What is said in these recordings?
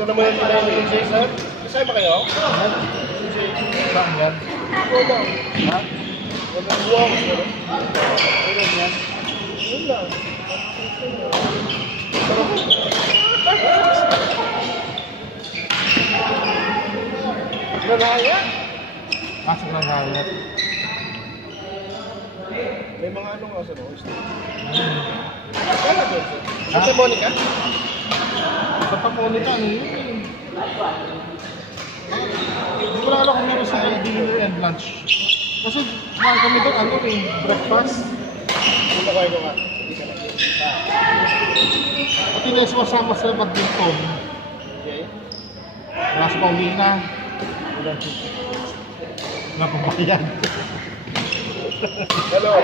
Ito naman yung nila yung DJ, sir. Kasama ba kayo? DJ. Saan yan? Wala. Ha? Walang buwang, sir. Ano yan? Wala. Nanaya? Pasok ng hayat. May mga ano nga sa noise. Kala doon, sir. Sa Monica? Sa Papolita, ano yun? Hindi ko lang alam kung meron sa dinner and lunch. Kasi kumain kami doon, ano eh, breakfast. Ito kayo nga. Hindi ka nakikita. At ineswasama sa badminton. Okay. Wala sa Paulina. Wala pang bayan. Hello.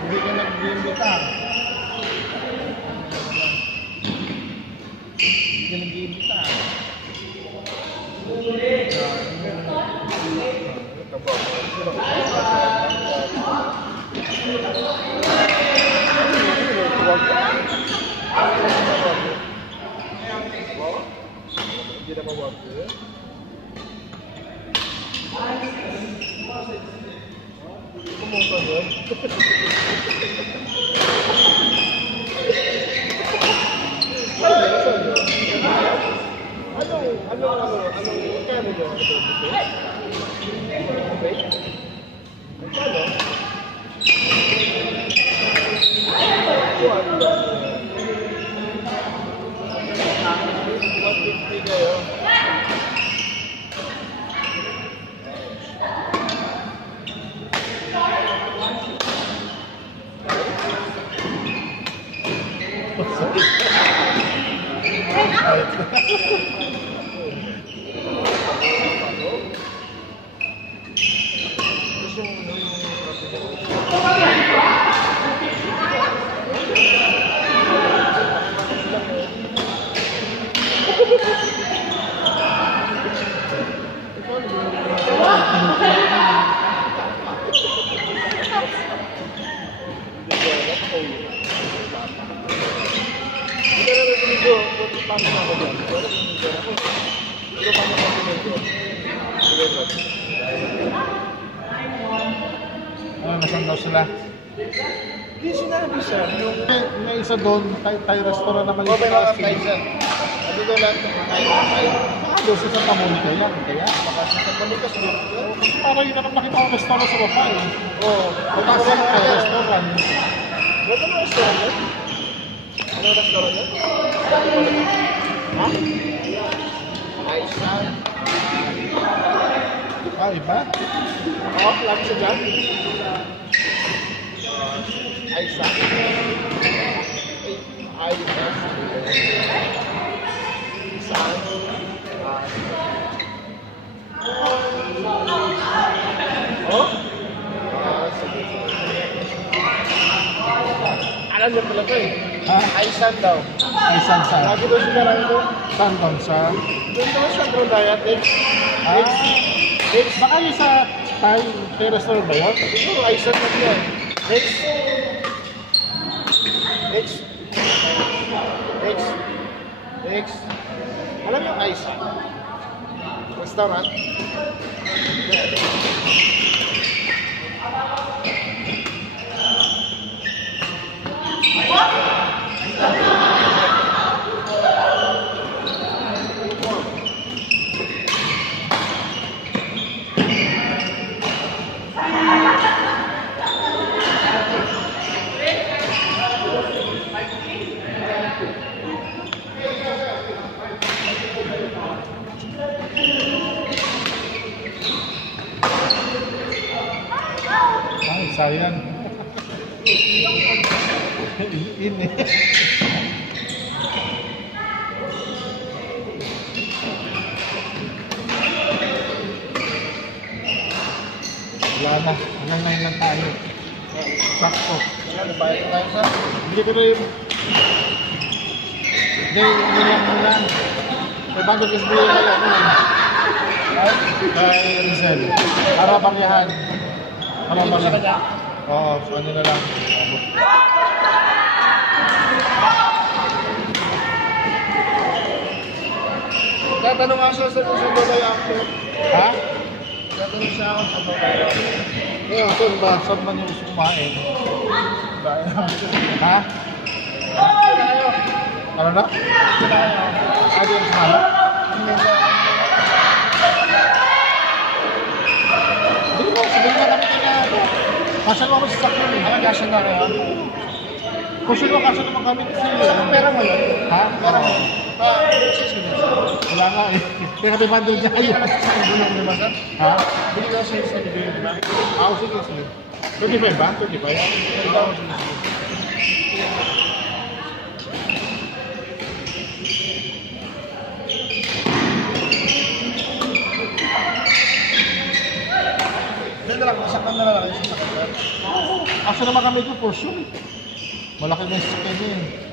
Hindi ka nag-iimbita. Hindi ka nag-iimbita. Hindi na mawag ko. Pumunta doon. Anong kaya mo okay? Magkano? 150 kayo. Nasaan daw sila? Hindi sinabi, sir. May isa doon, Thai restaurant na maliit. Okay lang, Thai, sir. Ano doon lahat ng Thai? Baka doon sa Santa Monica yan, kaya? Baka sa Santa Monica, sir. Parang yun ang nakita ko restaurant sa baba eh. Oo. Mataas yung Thai restaurant. Wala na restaurant yan? Ano restaurant yan? Ha? Aisan. Ah, iba? Oo, lagi sa dyan. Aisan. Aisan. Oh? Sige. Alam niyo pala ito eh. Ha? Aisan daw. Aisan sa? Lagi daw siya na ito. Saan doon sa? Doon daw siya bro diet. Baka yung sa Thai restaurant ba yun? Siguro Aisan na yan. Next. Alam niyo Aisan? Restaurant? Ay, sayang. Ini. Wala na. Hanggang ngayon lang tayo. Sakto. Ano ba ito tayo sa? Hindi ko rin. Hindi, hindi lang muna. May bagong SBA na lang. Kay Rizal. Para bangyahan. Para Dito sa kanya? Oo, ano na lang. Nagtatanong nga siya sa Dubai after. Ha? Nagtatanong siya ako sa Dubai after. Ngayon, saan ba? Saan ba niyo gusto kumain? Ha? Ano na? Ano yung sala? Hindi mo, sabihin na kami kaya ano. Kasal mo ako sa sakyan eh. Ano kasya na kaya? Kasal naman kami kasi. Anong pera mo yun? Ha? Pera mo? Wala nga eh. Kaya kami bundle dyan kayo. Bulong di ba sir? Ha? Bili ka sa isa di ba? Ah, sige, sige. 25 ba? 25? Ikaw. Dito lang, masaktan na lang yung sasakyan. Asa naman kami ito for sure. Malaki na yung sasakyan niya eh.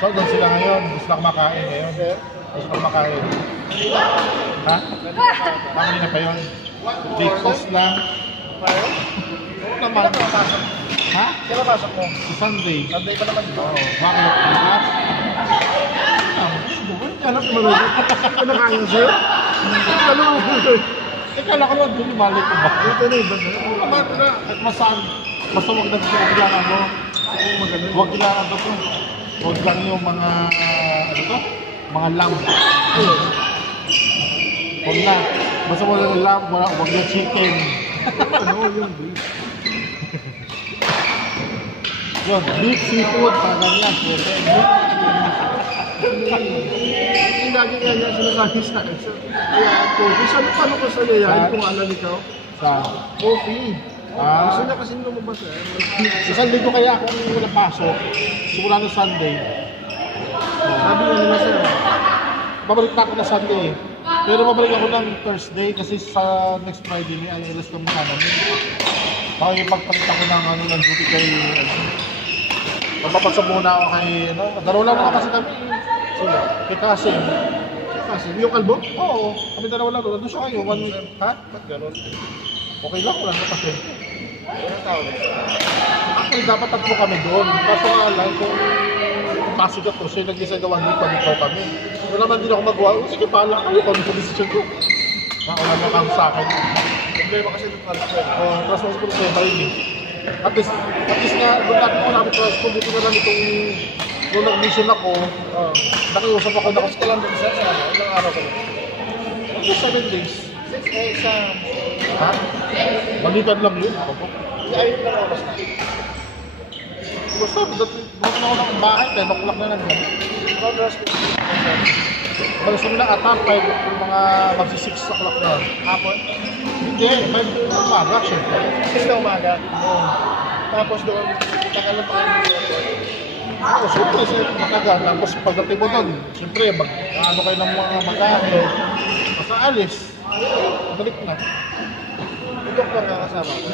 So, doon sila ngayon. Gusto lang kumakain ngayon. Gusto lang kumakain. Ha? Kanina pa yun. Breakfast lang. Oo naman. Kailan ka pasok? Ha? Kailan pasok mo? Sa Sunday. Sunday pa naman dito. Oo. Bakit? Bukas? Alam mo naman. Ano kaya sa'yo? Ano mo? Kala ko lang, bumalik ko ba? Dito na iba na. Naman na. At masaan? Basta huwag lang ano. Huwag lang ano to. Huwag lang yung mga, ano to? Mga lamb. Huwag na. Basta wala ng lamb, huwag na chicken. Ano yun, beef? Yun, beef, seafood, parang yan. Yung lagi nga niya sinasabi sa akin. Kaya, coffee. Sabi, paano ko sa niya kung alam ikaw? Sa, Coffee. Gusto ah, niya kasi lumabas eh. isang linggo kaya ako walang pasok. Simula ng Sunday. Sabi nga nila sir. Babalik na ako na Sunday eh. Pero babalik ako ng Thursday kasi sa next Friday may ILS ng mga namin. Baka ipagpalit ako ng, ano, ng duty kay, magpapasok muna ako kay, ano, dalawa lang naman kasi kami. Sino? Kay Kasim. Kasi, yung kalbo? Oo, kami dalawa lang doon. Nandun siya kayo, 1 week. Ha? Ba't gano'n? Okay lang, wala na kasi. Ilang tao na siya? Actually, dapat tatlo kami doon. Kaso nga lang, kung pasig ako, siya nag-decide na 1 week, pag-ikaw kami. Wala naman din ako magawa. Sige, pala kayo, kung ano decision ko. Wala na kami sa akin. Problema kasi ng transfer. Tapos mas kung sa'yo, mahilig. At least nga, doon natin ko namin transport, buti na lang itong, nung nag-mission ako, nakiusap ako na Tapos ka lang doon sir sa ano? Ilang araw ka lang? ako 7 days. Sa... Ha? Balikan lang yun. Ako po. Ayun na oras na. Basta, buti na ako ng bahay, 10 o'clock na lang. Oras ko. Balas mo na atam, 5 yung mga magsi 6 o'clock na. Hapon? Hindi, 5 umaga, syempre. 6 na umaga. Oo. Tapos doon, tagal na pa kayo ng airport. Ako, siyempre, matagal. Tapos pagdating mo doon, siyempre, ano kayo ng mga magkain. Basta alis. Balik na. Yung doktor na kasama ko.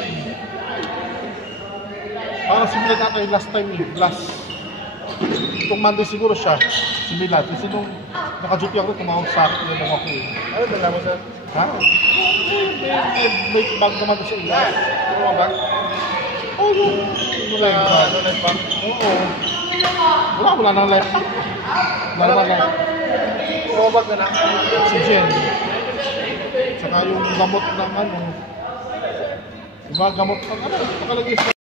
Parang similar na kayo last time last. Itong Monday siguro siya, similar. Kasi nung naka-duty ako, tumawag sa akin yung ako eh. Ano dala mo, sir? Ha? May bag naman doon sa ila. Ano ba bag? Oo, yung life bag. Ano life bag? Oo. Wala nang life bag. Wala nang life. Ano bag na na? Oxygen. Saka yung gamot ng ano. Yung mga gamot ng ano, nakalagay sa